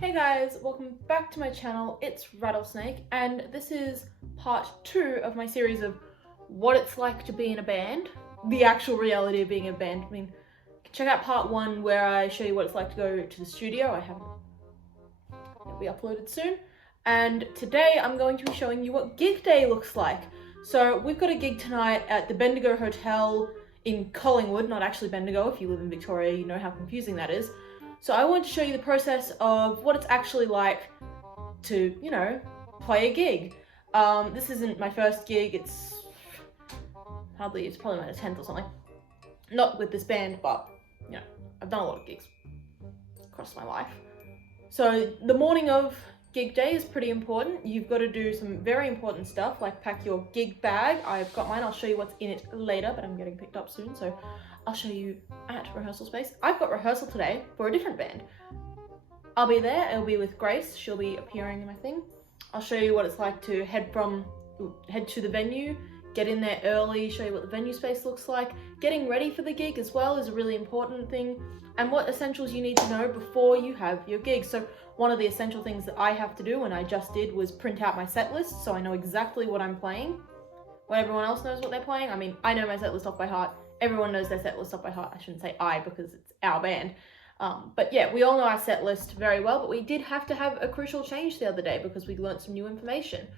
Hey guys, welcome back to my channel. It's Rattlesnake, and this is part 2 of my series of what it's like to be in a band, the actual reality of being in a band. I mean, check out part 1 where I show you what it's like to go to the studio. It'll be uploaded soon. And today I'm going to be showing you what gig day looks like. So we've got a gig tonight at the Bendigo Hotel in Collingwood, not actually Bendigo. If you live in Victoria, you know how confusing that is. So I want to show you the process of what it's actually like to, play a gig. This isn't my first gig, it's probably my 10th or something. Not with this band, but, I've done a lot of gigs across my life. So the morning of gig day is pretty important. You've got to do some very important stuff, like pack your gig bag. I've got mine, I'll show you what's in it later, but I'm getting picked up soon, so I'll show you at rehearsal space. I've got rehearsal today for a different band. I'll be there, it'll be with Grace, she'll be appearing in my thing. I'll show you what it's like to head to the venue, get in there early, show you what the venue space looks like. Getting ready for the gig as well is a really important thing, and what essentials you need to know before you have your gig. So one of the essential things that I have to do, and I just did, was print out my set list so I know exactly what I'm playing. When everyone else knows what they're playing, I mean, I know my set list off by heart. Everyone knows their set list off by heart. I shouldn't say I because it's our band. But yeah, we all know our set list very well, but we did have to have a crucial change the other day because we learned some new information.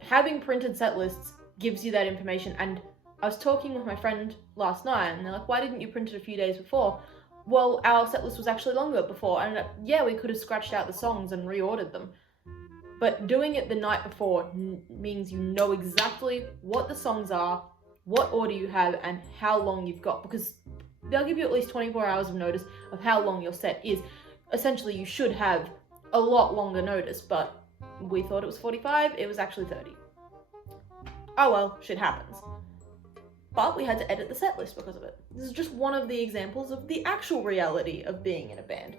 Having printed set lists gives you that information, and I was talking with my friend last night and they're like, why didn't you print it a few days before? Well, our set list was actually longer before, and yeah, we could have scratched out the songs and reordered them. But doing it the night before means you know exactly what the songs are, what order you have, and how long you've got, because they'll give you at least 24 hours of notice of how long your set is. Essentially, you should have a lot longer notice, but we thought it was 45, it was actually 30. Oh well, shit happens. But we had to edit the set list because of it. This is just one of the examples of the actual reality of being in a band.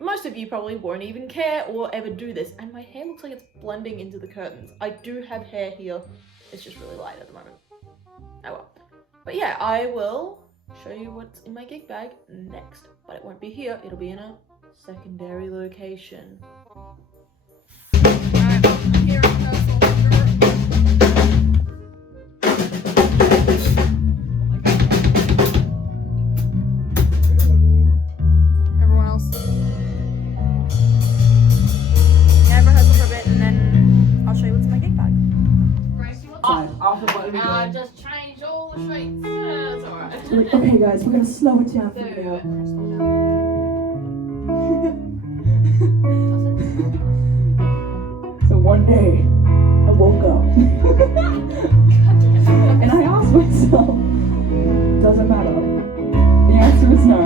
Most of you probably won't even care or ever do this, and my hair looks like it's blending into the curtains. I do have hair here, it's just really light at the moment. Oh well. But yeah, I will show you what's in my gig bag next, but it won't be here, it'll be in a secondary location. Alright, I'm here at rehearsal. Everyone else. Yeah, I have rehearsal for a bit and then I'll show you what's in my gig bag. Just change all the sheets. It's alright. Like, okay guys, we're gonna slow it down for you. So one day, I woke up and I asked myself, doesn't matter. The answer is no.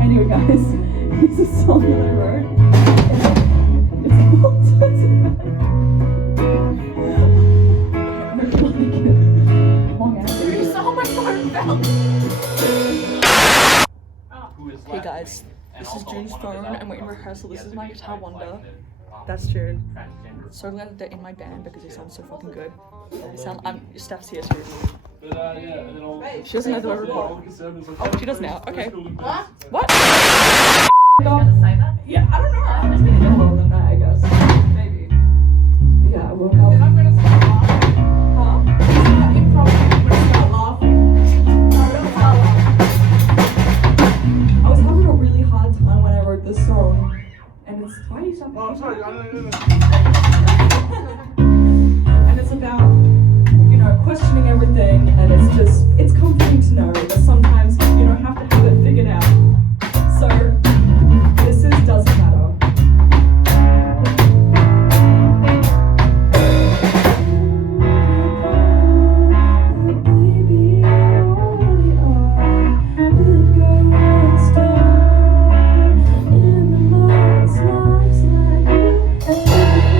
Anyway guys, it's a song that I wrote. It's called Doesn't Matter. Hey guys, this is June's phone and we're in rehearsal. This is my guitar wonder. That's June. So glad that they're in my band because they sound so fucking good. Steph's here too. She doesn't know that we're recording. Oh, she does now. Okay. What? What? Yeah, I don't know. I was gonna get home that night, I guess. Maybe. Yeah, I woke up. And I'm gonna start laughing. Huh? You probably gonna start laughing. No, don't start laughing. I was having a really hard time when I wrote this song. And it's tiny something. Oh, sorry, I don't know. And it's about, questioning everything. And it's comforting to know that sometimes you don't have to have it figured out. So, this is Doesn't Matter. Everything you're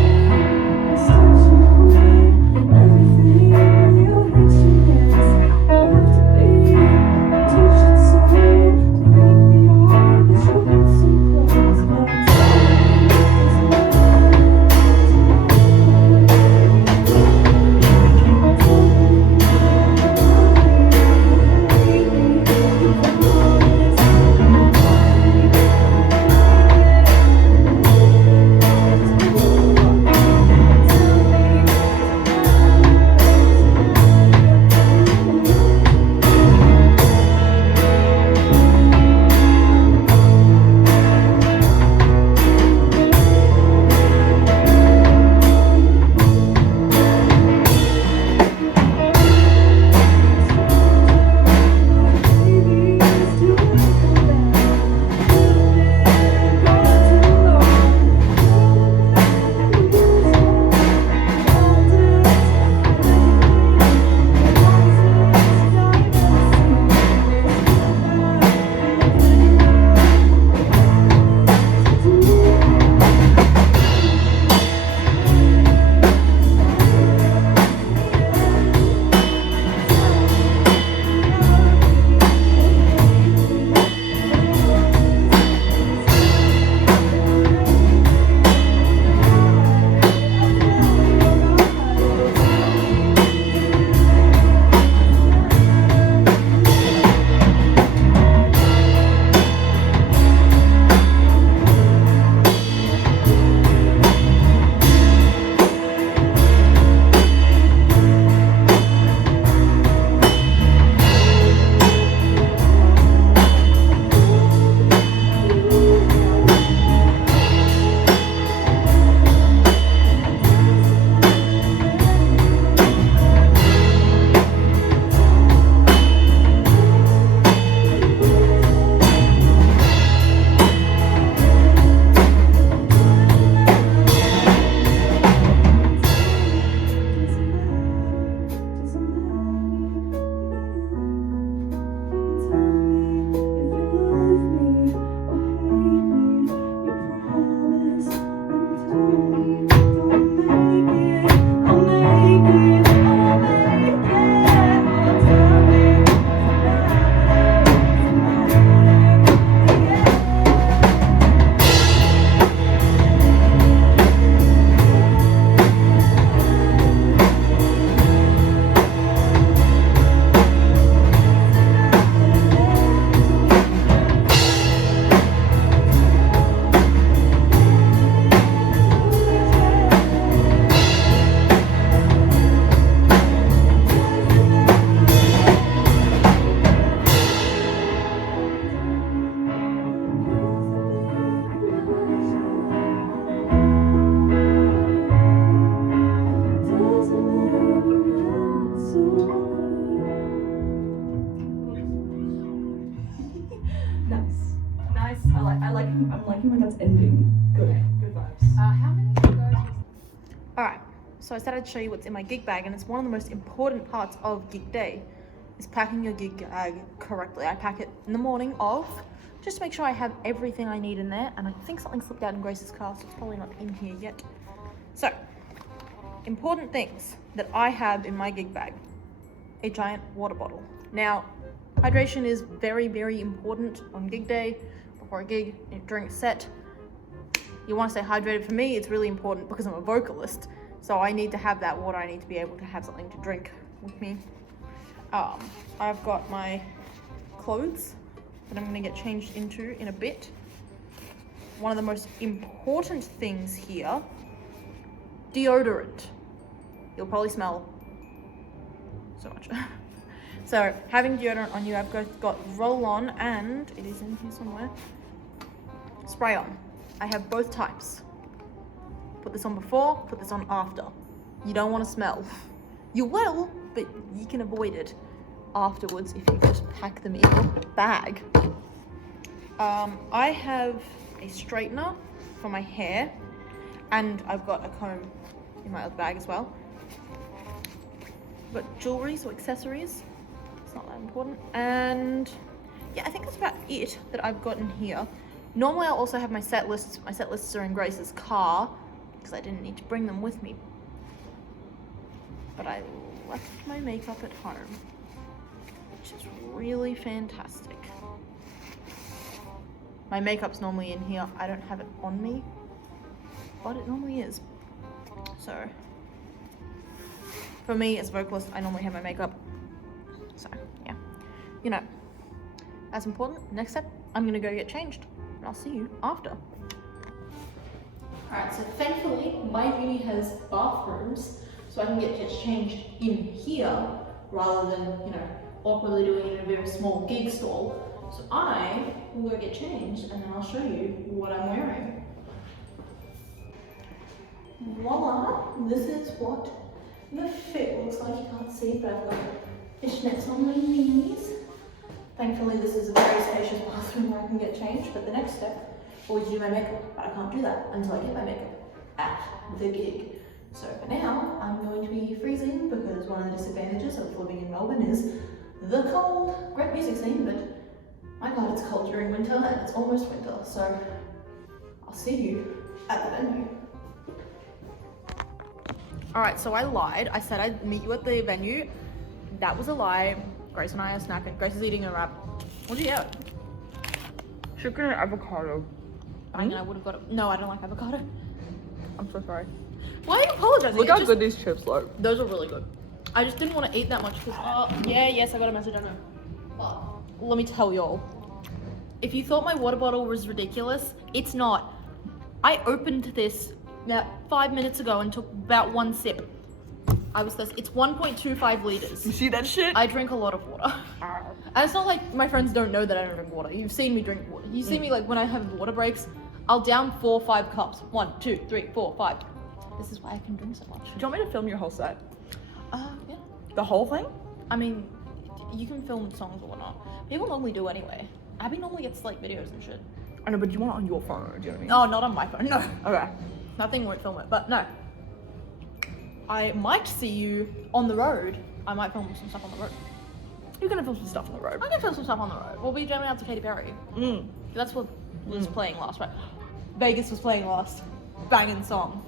I'm liking when that's ending. Good vibes. How many of you guys? Alright, so I started to show you what's in my gig bag, and it's one of the most important parts of gig day, is packing your gig bag correctly. I pack it in the morning of, just to make sure I have everything I need in there, and I think something slipped out in Grace's car, so it's probably not in here yet. So, important things that I have in my gig bag. A giant water bottle. Now, hydration is very, very important on gig day, before a gig, during a set. You want to stay hydrated. For me, it's really important because I'm a vocalist, so I need to have that water. I need to be able to have something to drink with me. I've got my clothes that I'm going to get changed into in a bit. One of the most important things here, deodorant. You'll probably smell so much. So having deodorant on you, I've got roll-on, and it is in here somewhere, spray-on. I have both types. Put this on before, put this on after. You don't want to smell. You will, but you can avoid it afterwards if you just pack them in your bag. I have a straightener for my hair, and I've got a comb in my other bag as well. I've got jewelry, so accessories. It's not that important. And yeah, I think that's about it that I've got in here. Normally I'll also have my set lists. My set lists are in Grace's car because I didn't need to bring them with me. But I left my makeup at home, which is really fantastic. My makeup's normally in here. I don't have it on me, but it normally is. So for me as a vocalist, I normally have my makeup. So yeah, you know, that's important. Next step, I'm gonna go get changed, and I'll see you after. Alright, so thankfully my uni has bathrooms, so I can get changed in here rather than, you know, awkwardly doing it in a very small gig stall. So I will go get changed, and then I'll show you what I'm wearing. Voila! This is what the fit looks like. You can't see, but I've got fishnets on my knees. Thankfully, this is a very spacious bathroom where I can get changed, but the next step will be to do my makeup, but I can't do that until I get my makeup at the gig. So for now, I'm going to be freezing because one of the disadvantages of living in Melbourne is the cold. Great music scene, but my god, it's cold during winter, and it's almost winter, so I'll see you at the venue. Alright, so I lied. I said I'd meet you at the venue. That was a lie. Grace and I are snacking. Grace is eating a wrap. What did you get? Chicken and avocado. I mean, I would have got it. No, I don't like avocado. I'm so sorry. Why are you apologizing? Look how good these chips look. Those are really good. I just didn't want to eat that much because, yes, I got a message, I know. But let me tell y'all. If you thought my water bottle was ridiculous, it's not. I opened this about 5 minutes ago and took about one sip. I was thirsty. It's 1.25 liters. You see that shit? I drink a lot of water. And it's not like my friends don't know that I don't drink water. You've seen me drink water. You see me, like, when I have water breaks, I'll down 4 or 5 cups. 1, 2, 3, 4, 5. This is why I can drink so much. Do you want me to film your whole set? Yeah. The whole thing? I mean, you can film songs or whatnot. People normally do anyway. Abby normally gets, like, videos and shit. I know, but you want it on your phone, do you know what I mean? Oh, not on my phone, no. Okay. Nothing won't film it, but no. I might see you on the road. I might film some stuff on the road. You're gonna film some stuff on the road. I'm gonna film some stuff on the road. We'll be jamming out to Katy Perry. That's what was playing last, right? Vegas was playing last. Banging song.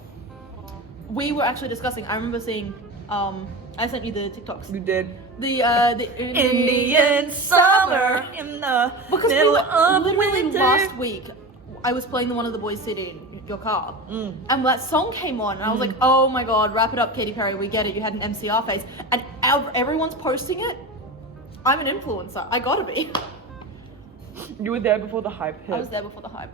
We were actually discussing, I remember seeing, I sent you the TikToks. You did. The Indian summer in the because middle we were of literally winter. last week, I was playing the One of the Boys CD in your car, and that song came on, and I was like, oh my god, wrap it up, Katy Perry, we get it, you had an MCR face, and everyone's posting it. I'm an influencer, I gotta be. You were there before the hype hit. I was there before the hype.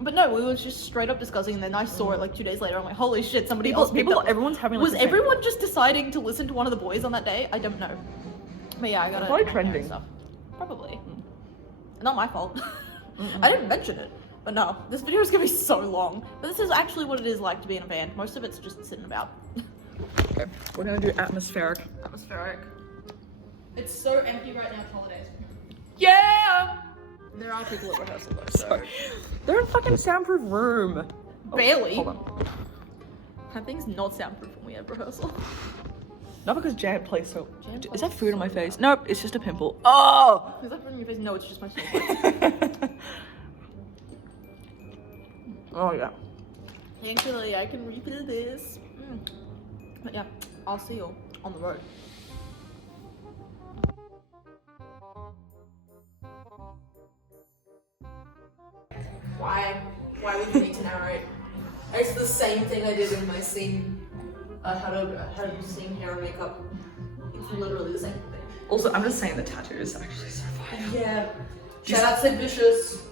But no, we were just straight up discussing, and then I saw it like 2 days later. I'm like, holy shit, somebody else picked up. Everyone's having like Was everyone just deciding to listen to One of the Boys on that day? I don't know. But yeah, I got it. Probably trending. Stuff. Probably. Not my fault. I didn't mention it. But no, this video is gonna be so long. But this is actually what it is like to be in a band. Most of it's just sitting about. Okay, we're gonna do atmospheric. Atmospheric. It's so empty right now, it's holidays. Yeah! There are people at rehearsal though, so. Sorry. They're in fucking soundproof room. Barely. Hold on. That thing's not soundproof when we have rehearsal. Not because Janet plays so. Jan Is plays that food on my so face? Nope, it's just a pimple. Oh! Is that in your face? No, it's just my snowflake. Oh yeah. Thankfully, I can refill this. But yeah, I'll see you on the road. Why would you need to narrate? It's the same thing I did in my scene. How to sing hair and makeup. It's literally the same thing. Also, I'm just saying the tattoo is actually so fire. Yeah. Shout out Sid Vicious.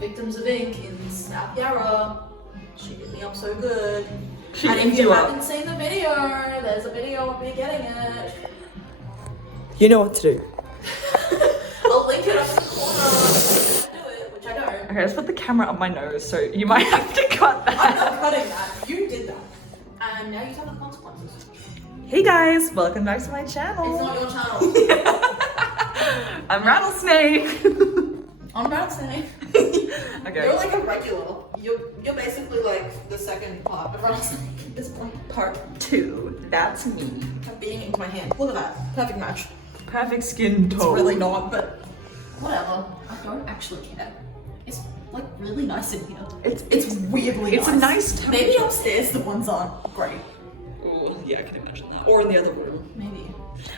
Victims of Ink in Snap Yarra. She did me up so good. She and inked if you you up. haven't seen the video, there's a video of me getting it. You know what to do. I'll link it up in the corner. Do it, which I don't. Okay, let's put the camera up my nose, so you might have to cut I'm that. not cutting that. You did that. And now you suffer the consequences. Hey guys, welcome back to my channel. It's not your channel. I'm Rattlesnake. On Rattlesnake. Okay. You're like a regular. You're basically like the second part of Rattlesnake at this point. Part 2. That's me. I'm beating it into my hand. Look at that. Perfect match. Perfect skin tone. It's really not, but whatever. I don't actually care. It's like really nice in here. It's weirdly It's nice. a nice tone. Maybe upstairs the ones aren't great. Oh, yeah, I can imagine that. Or in the other room. Maybe.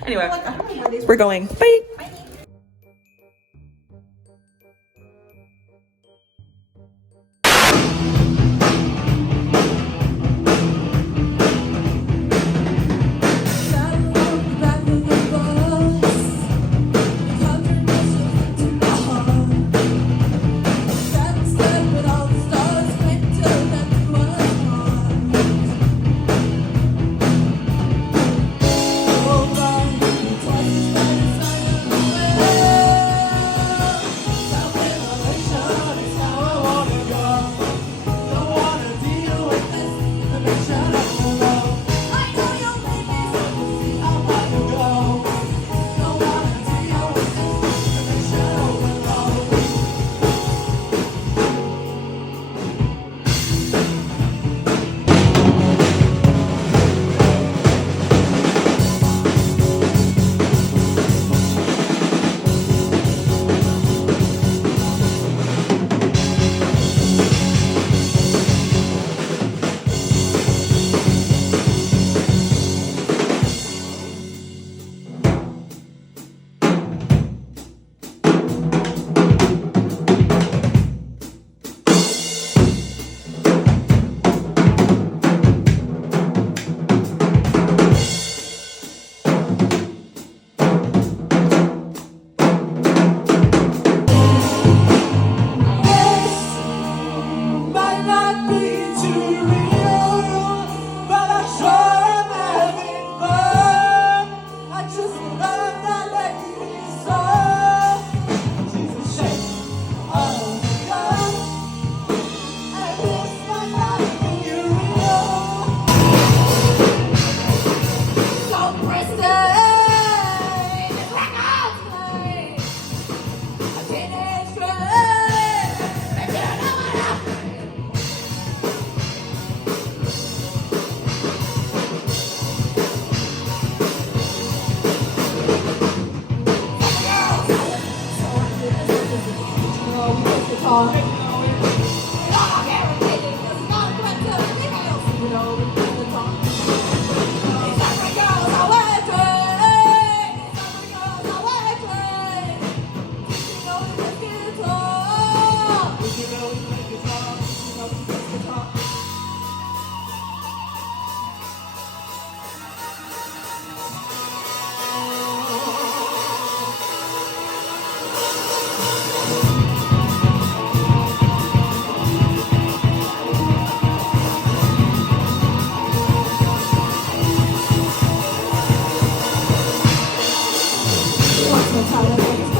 Anyway, Like, I don't know how these we're going. Bye. Bye. Once more time.